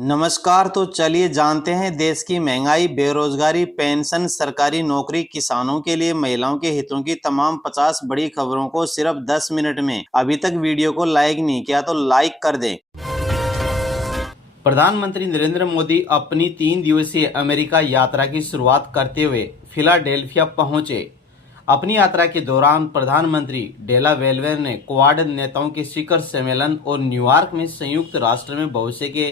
नमस्कार। तो चलिए जानते हैं देश की महंगाई, बेरोजगारी, पेंशन, सरकारी नौकरी, किसानों के लिए महिलाओं के हितों की तमाम 50 बड़ी खबरों को सिर्फ 10 मिनट में। अभी तक वीडियो को लाइक नहीं किया तो लाइक कर दें। प्रधानमंत्री नरेंद्र मोदी अपनी 3 दिवसीय अमेरिका यात्रा की शुरुआत करते हुए फिलाडेल्फिया पहुंचे। अपनी यात्रा के दौरान प्रधानमंत्री डेलावेयर ने क्वाड नेताओं के शिखर सम्मेलन और न्यूयॉर्क में संयुक्त राष्ट्र में भविष्य के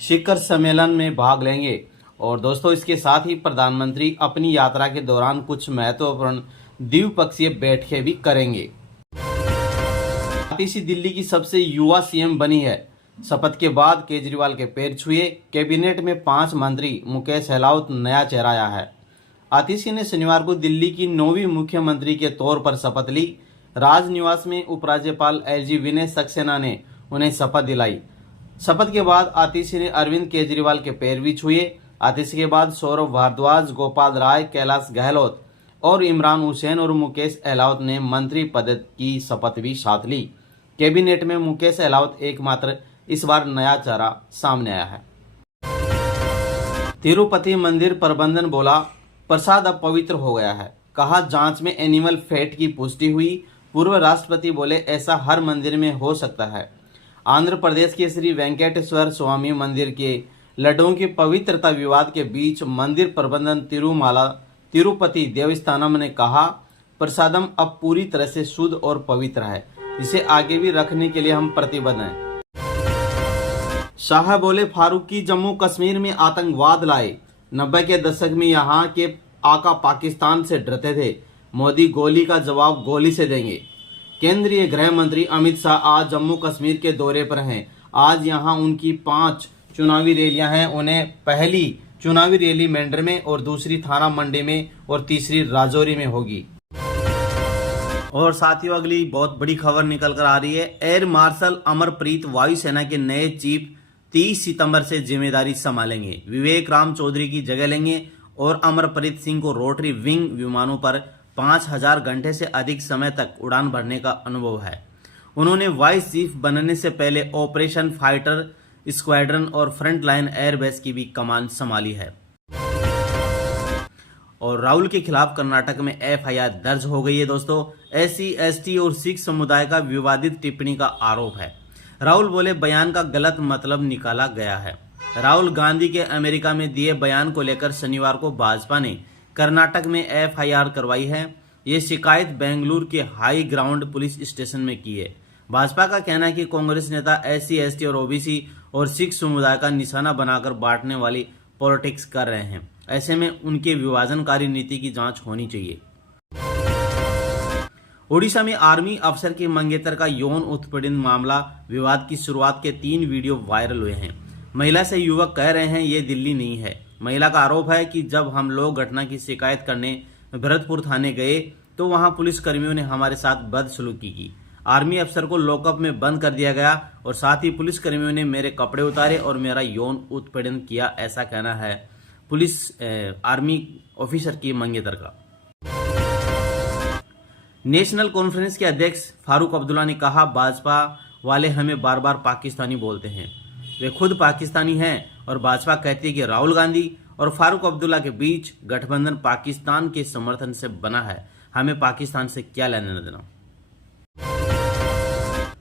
शिखर सम्मेलन में भाग लेंगे। और दोस्तों, इसके साथ ही प्रधानमंत्री अपनी यात्रा के दौरान कुछ महत्वपूर्ण द्विपक्षीय बैठकें भी करेंगे। इसी दिल्ली की सबसे युवा सीएम बनी है। शपथ के बाद केजरीवाल के पैर छुए। कैबिनेट में 5 मंत्री, मुकेश सहलावत नया चेहरा आया है। आतिशी ने शनिवार को दिल्ली की 9वीं मुख्यमंत्री के तौर पर शपथ ली। राजनिवास में उपराज्यपाल एलजी विनय सक्सेना ने उन्हें शपथ दिलाई। शपथ के बाद आतिशी ने अरविंद केजरीवाल के पैर भी छुए। आतिशी के बाद सौरभ भारद्वाज, गोपाल राय, कैलाश गहलोत और इमरान हुसैन और मुकेश अहलावत ने मंत्री पद की शपथ भी साथ ली। कैबिनेट में मुकेश अहलावत एकमात्र इस बार नया चेहरा सामने आया है। तिरुपति मंदिर प्रबंधन बोला, प्रसाद अब पवित्र हो गया है। कहा, जांच में एनिमल फैट की पुष्टि हुई। पूर्व राष्ट्रपति बोले, ऐसा हर मंदिर में हो सकता है। आंध्र प्रदेश के श्री वेंकटेश्वर स्वामी मंदिर के लड्डुओं की पवित्रता विवाद के बीच मंदिर प्रबंधन तिरुपति देवस्थानम ने कहा, प्रसादम अब पूरी तरह से शुद्ध और पवित्र है। इसे आगे भी रखने के लिए हम प्रतिबद्ध हैं। शाह बोले, फारूकी जम्मू कश्मीर में आतंकवाद लाए। 90 के दशक में यहाँ के आका पाकिस्तान से डरते थे। मोदी गोली का जवाब गोली से देंगे। केंद्रीय गृह मंत्री अमित शाह आज जम्मू कश्मीर के दौरे पर हैं। आज यहां उनकी 5 चुनावी रैलियां हैं। उन्हें पहली चुनावी रैली मेंढर में और दूसरी थाना मंडी में और तीसरी राजौरी में होगी। और साथियों, अगली बहुत बड़ी खबर निकल कर आ रही है। एयर मार्शल अमरप्रीत वायुसेना के नए चीफ 30 सितंबर से जिम्मेदारी संभालेंगे। विवेक राम चौधरी की जगह लेंगे और अमरप्रीत सिंह को रोटरी विंग विमानों पर 5000 घंटे से अधिक समय तक उड़ान भरने का अनुभव है। उन्होंने वाइस चीफ बनने से पहले ऑपरेशन फाइटर स्क्वाड्रन और फ्रंट लाइन एयरबेस की भी कमान संभाली है। और राहुल के खिलाफ कर्नाटक में एफआईआर दर्ज हो गई है। दोस्तों, SC, ST और सिख समुदाय का विवादित टिप्पणी का आरोप है। राहुल बोले, बयान का गलत मतलब निकाला गया है। राहुल गांधी के अमेरिका में दिए बयान को लेकर शनिवार को भाजपा ने कर्नाटक में एफआईआर करवाई है। ये शिकायत बेंगलुरु के हाई ग्राउंड पुलिस स्टेशन में की है। भाजपा का कहना है कि कांग्रेस नेता SC, ST और OBC और सिख समुदाय का निशाना बनाकर बांटने वाली पॉलिटिक्स कर रहे हैं। ऐसे में उनके विभाजनकारी नीति की जांच होनी चाहिए। ओडिशा में आर्मी अफसर के मंगेतर का यौन उत्पीड़न मामला विवाद की शुरुआत के 3 वीडियो वायरल हुए हैं। महिला से युवक कह रहे हैं, ये दिल्ली नहीं है। महिला का आरोप है कि जब हम लोग घटना की शिकायत करने भरतपुर थाने गए तो वहां पुलिस कर्मियों ने हमारे साथ बदसलूकी की। आर्मी अफसर को लॉकअप में बंद कर दिया गया और साथ ही पुलिस कर्मियों ने मेरे कपड़े उतारे और मेरा यौन उत्पीड़न किया, ऐसा कहना है पुलिस आर्मी ऑफिसर की मंगेतर का। नेशनल कॉन्फ्रेंस के अध्यक्ष फारूक अब्दुल्ला ने कहा, भाजपा वाले हमें बार बार पाकिस्तानी बोलते हैं। वे खुद पाकिस्तानी हैं और भाजपा कहती है कि राहुल गांधी और फारूक अब्दुल्ला के बीच गठबंधन पाकिस्तान के समर्थन से बना है। हमें पाकिस्तान से क्या लेना देना।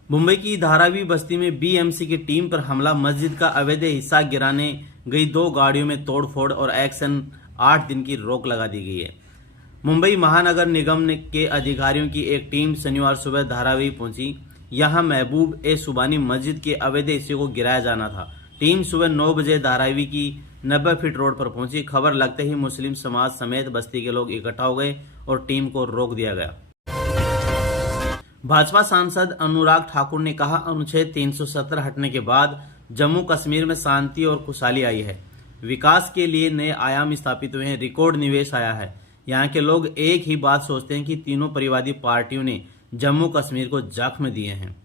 मुंबई की धारावी बस्ती में BMC की टीम पर हमला, मस्जिद का अवैध हिस्सा गिराने गई 2 गाड़ियों में तोड़फोड़ और एक्शन, 8 दिन की रोक लगा दी गई है। मुंबई महानगर निगम के अधिकारियों की एक टीम शनिवार सुबह धारावी पहुंची। यहां महबूब ए सुबानी मस्जिद के अवैध हिस्से को गिराया जाना था। टीम सुबह 9 बजे धारावी की 90 फीट रोड पर पहुंची। खबर लगते ही मुस्लिम समाज समेत बस्ती के लोग इकट्ठा हो गए और टीम को रोक दिया गया। भाजपा सांसद अनुराग ठाकुर ने कहा, अनुच्छेद 370 हटने के बाद जम्मू कश्मीर में शांति और खुशहाली आई है। विकास के लिए नए आयाम स्थापित हुए हैं। रिकॉर्ड निवेश आया है। यहाँ के लोग एक ही बात सोचते हैं कि तीनों परिवादी पार्टियों ने जम्मू कश्मीर को जख्म दिए हैं।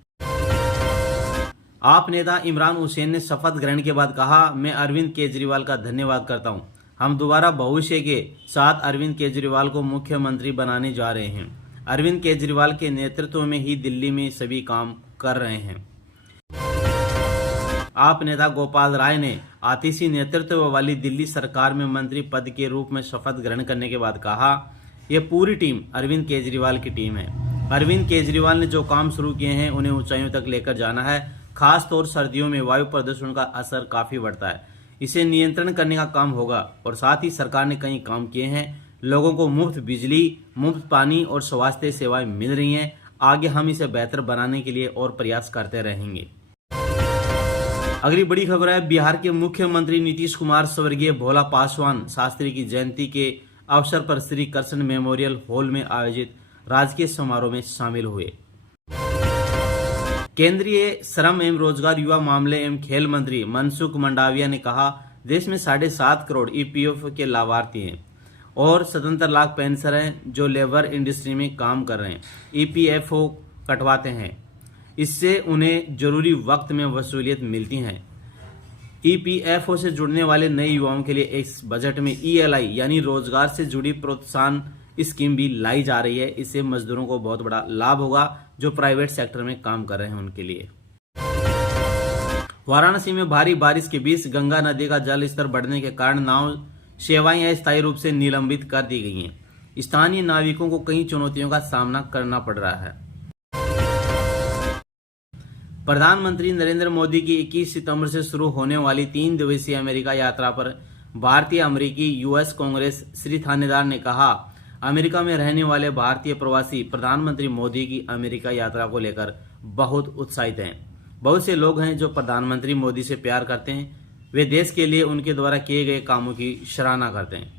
आप नेता इमरान हुसैन ने शपथ ग्रहण के बाद कहा, मैं अरविंद केजरीवाल का धन्यवाद करता हूं। हम दोबारा भविष्य के साथ अरविंद केजरीवाल को मुख्यमंत्री बनाने जा रहे हैं। अरविंद केजरीवाल के नेतृत्व में ही दिल्ली में सभी काम कर रहे हैं। आप नेता गोपाल राय ने आतिशी नेतृत्व वाली दिल्ली सरकार में मंत्री पद के रूप में शपथ ग्रहण करने के बाद कहा, यह पूरी टीम अरविंद केजरीवाल की टीम है। अरविंद केजरीवाल ने जो काम शुरू किए हैं उन्हें ऊंचाइयों तक लेकर जाना है। खास तौर सर्दियों में वायु प्रदूषण का असर काफी बढ़ता है, इसे नियंत्रण करने का काम होगा। और साथ ही सरकार ने कई काम किए हैं, लोगों को मुफ्त बिजली, मुफ्त पानी और स्वास्थ्य सेवाएं मिल रही हैं। आगे हम इसे बेहतर बनाने के लिए और प्रयास करते रहेंगे। अगली बड़ी खबर है, बिहार के मुख्यमंत्री नीतीश कुमार स्वर्गीय भोला पासवान शास्त्री की जयंती के अवसर पर श्री कृष्ण मेमोरियल हॉल में आयोजित राजकीय समारोह में शामिल हुए। केंद्रीय श्रम एवं रोजगार, युवा मामले एवं खेल मंत्री मनसुख मंडाविया ने कहा, देश में 7.5 करोड़ ईपीएफओ के लाभार्थी हैं और 77 लाख पेंशनर हैं जो लेबर इंडस्ट्री में काम कर रहे हैं, ईपीएफओ कटवाते हैं। इससे उन्हें जरूरी वक्त में वसूलियत मिलती है। ईपीएफओ से जुड़ने वाले नए युवाओं के लिए इस बजट में ईएलआई यानी रोजगार से जुड़ी प्रोत्साहन स्कीम भी लाई जा रही है। इससे मजदूरों को बहुत बड़ा लाभ होगा जो प्राइवेट सेक्टर में काम कर रहे हैं उनके लिए। वाराणसी में भारी बारिश के बीच गंगा नदी का जल स्तर बढ़ने के कारण नाव सेवाएं अस्थायी रूप से निलंबित कर दी गई हैं। स्थानीय नाविकों को कई चुनौतियों का सामना करना पड़ रहा है। प्रधानमंत्री नरेंद्र मोदी की 21 सितंबर से शुरू होने वाली 3 दिवसीय अमेरिका यात्रा पर भारतीय अमेरिकी यूएस कांग्रेस श्री थानेदार ने कहा, अमेरिका में रहने वाले भारतीय प्रवासी प्रधानमंत्री मोदी की अमेरिका यात्रा को लेकर बहुत उत्साहित हैं। बहुत से लोग हैं जो प्रधानमंत्री मोदी से प्यार करते हैं, वे देश के लिए उनके द्वारा किए गए कामों की सराहना करते हैं।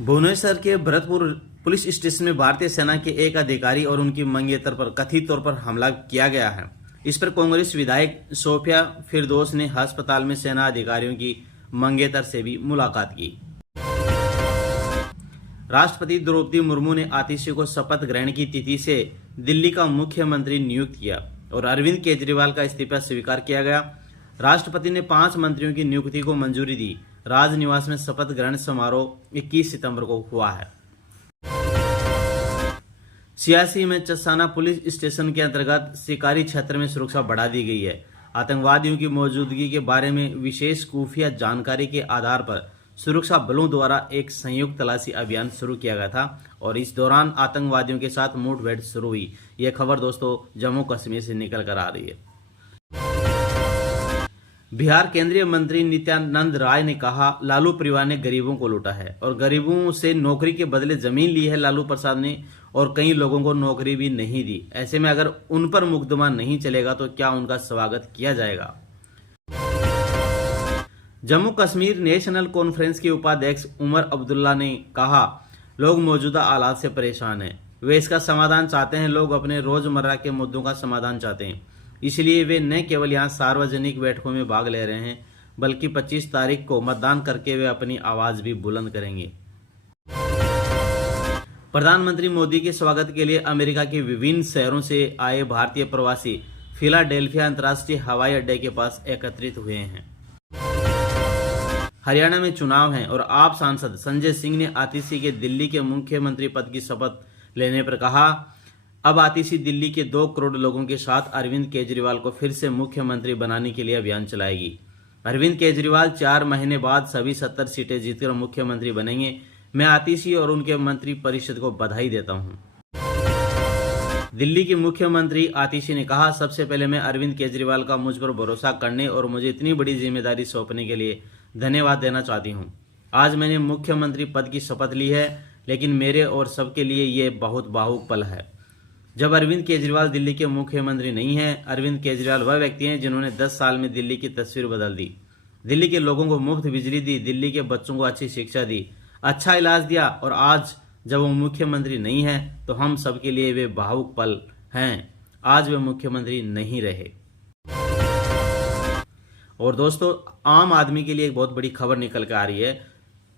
भुवनेश्वर के भरतपुर पुलिस स्टेशन में भारतीय सेना के एक अधिकारी और उनकी मंगेतर पर कथित तौर पर हमला किया गया है। इस पर कांग्रेस विधायक सोफिया फिरदौस ने अस्पताल में सेना अधिकारियों की मंगेतर से भी मुलाकात की। राष्ट्रपति द्रौपदी मुर्मू ने आतिशी को शपथ ग्रहण की तिथि से दिल्ली का मुख्यमंत्री नियुक्त किया और अरविंद केजरीवाल का इस्तीफा स्वीकार किया गया। राष्ट्रपति ने 5 मंत्रियों की नियुक्ति को मंजूरी दी। राजनिवास में शपथ ग्रहण समारोह 21 सितंबर को हुआ है। सियासी में चसाना पुलिस स्टेशन के अंतर्गत शिकारी क्षेत्र में सुरक्षा बढ़ा दी गई है। आतंकवादियों की मौजूदगी के बारे में विशेष खुफिया जानकारी के आधार पर सुरक्षा बलों द्वारा एक संयुक्त तलाशी अभियान शुरू किया गया था और इस दौरान आतंकवादियों के साथ मुठभेड़ शुरू हुई। यह खबर दोस्तों जम्मू कश्मीर से निकल कर आ रही है। बिहार केंद्रीय मंत्री नित्यानंद राय ने कहा, लालू परिवार ने गरीबों को लूटा है और गरीबों से नौकरी के बदले जमीन ली है लालू प्रसाद ने और कई लोगों को नौकरी भी नहीं दी। ऐसे में अगर उन पर मुकदमा नहीं चलेगा तो क्या उनका स्वागत किया जाएगा। जम्मू कश्मीर नेशनल कॉन्फ्रेंस के उपाध्यक्ष उमर अब्दुल्ला ने कहा, लोग मौजूदा हालात से परेशान हैं, वे इसका समाधान चाहते हैं। लोग अपने रोजमर्रा के मुद्दों का समाधान चाहते हैं, इसलिए वे न केवल यहां सार्वजनिक बैठकों में भाग ले रहे हैं बल्कि 25 तारीख को मतदान करके वे अपनी आवाज भी बुलंद करेंगे। प्रधानमंत्री मोदी के स्वागत के लिए अमेरिका के विभिन्न शहरों से आए भारतीय प्रवासी फिलाडेल्फिया अंतर्राष्ट्रीय हवाई अड्डे के पास एकत्रित हुए हैं। हरियाणा में चुनाव हैं और आप सांसद संजय सिंह ने आतिशी के दिल्ली के मुख्यमंत्री पद की शपथ लेने पर कहा, अब आतिशी दिल्ली के 2 करोड़ लोगों के साथ अरविंद केजरीवाल को फिर से मुख्यमंत्री बनाने के लिए अभियान चलाएगी। अरविंद केजरीवाल 4 महीने बाद सभी 70 सीटें जीतकर मुख्यमंत्री बनेंगे। मैं आतिशी और उनके मंत्री परिषद को बधाई देता हूं। दिल्ली के मुख्यमंत्री आतिशी ने कहा, सबसे पहले मैं अरविंद केजरीवाल का मुझ पर भरोसा करने और मुझे इतनी बड़ी जिम्मेदारी सौंपने के लिए धन्यवाद देना चाहती हूं। आज मैंने मुख्यमंत्री पद की शपथ ली है, लेकिन मेरे और सबके लिए ये बहुत भावुक पल है। जब अरविंद केजरीवाल दिल्ली के मुख्यमंत्री नहीं हैं, अरविंद केजरीवाल वह व्यक्ति हैं जिन्होंने 10 साल में दिल्ली की तस्वीर बदल दी। दिल्ली के लोगों को मुफ्त बिजली दी, दिल्ली के बच्चों को अच्छी शिक्षा दी, अच्छा इलाज दिया और आज जब वो मुख्यमंत्री नहीं है तो हम सबके लिए वे भावुक पल हैं। आज वे मुख्यमंत्री नहीं रहे। और दोस्तों, आम आदमी के लिए एक बहुत बड़ी खबर निकल कर आ रही है।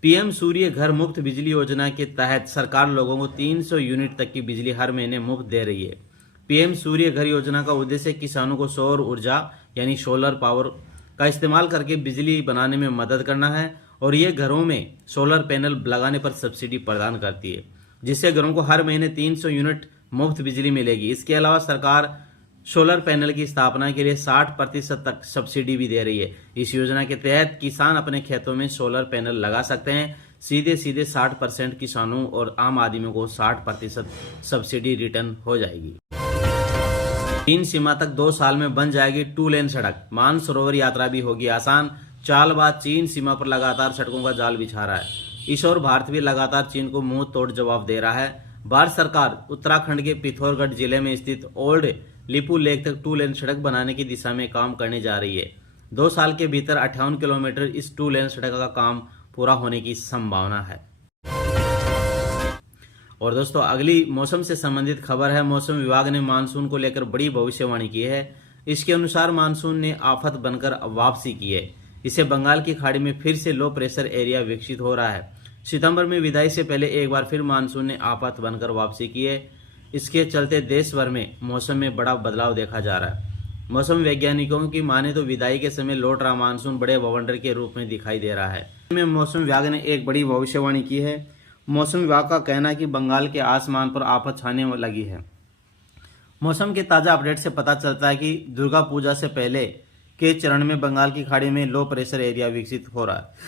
पीएम सूर्य घर मुफ्त बिजली योजना के तहत सरकार लोगों को 300 यूनिट तक की बिजली हर महीने मुफ्त दे रही है। पीएम सूर्य घर योजना का उद्देश्य किसानों को सौर ऊर्जा यानी सोलर पावर का इस्तेमाल करके बिजली बनाने में मदद करना है और ये घरों में सोलर पैनल लगाने पर सब्सिडी प्रदान करती है, जिससे घरों को हर महीने 300 यूनिट मुफ्त बिजली मिलेगी। इसके अलावा सरकार सोलर पैनल की स्थापना के लिए 60% तक सब्सिडी भी दे रही है। इस योजना के तहत किसान अपने खेतों में सोलर पैनल लगा सकते हैं। सीधे 60% किसानों और आम आदमियों को 60% सब्सिडी रिटर्न हो जाएगी। चीन सीमा तक 2 साल में बन जाएगी 2 लेन सड़क। मानसरोवर यात्रा भी होगी आसान। चालबाज चीन सीमा पर लगातार सड़कों का जाल बिछा रहा है। इस ओर भारत भी लगातार चीन को मुंह तोड़ जवाब दे रहा है। भारत सरकार उत्तराखंड के पिथौरागढ़ जिले में स्थित ओल्ड लिपू लेक तक 2 लेन सड़क बनाने की दिशा में काम करने जा रही है। 2 साल के भीतर 58 किलोमीटर इस 2 लेन सड़क का काम पूरा होने की संभावना है। और दोस्तों, अगली मौसम से संबंधित खबर है। मौसम विभाग ने मानसून को लेकर बड़ी भविष्यवाणी की है। इसके अनुसार मानसून ने आफत बनकर वापसी की है। इसे बंगाल की खाड़ी में फिर से लो प्रेशर एरिया विकसित हो रहा है। सितंबर में विदाई से पहले एक बार फिर मानसून ने आफत बनकर वापसी की है। इसके चलते देश भर में मौसम में बड़ा बदलाव देखा जा रहा है। मौसम वैज्ञानिकों की माने तो विदाई के समय लौट रहा मानसून बड़े बवंडर के रूप में दिखाई दे रहा है। इसमें मौसम विभाग ने एक बड़ी भविष्यवाणी की है। मौसम विभाग का कहना है कि बंगाल के आसमान पर आफत छाने लगी है। मौसम के ताजा अपडेट से पता चलता है कि दुर्गा पूजा से पहले के चरण में बंगाल की खाड़ी में लो प्रेशर एरिया विकसित हो रहा है।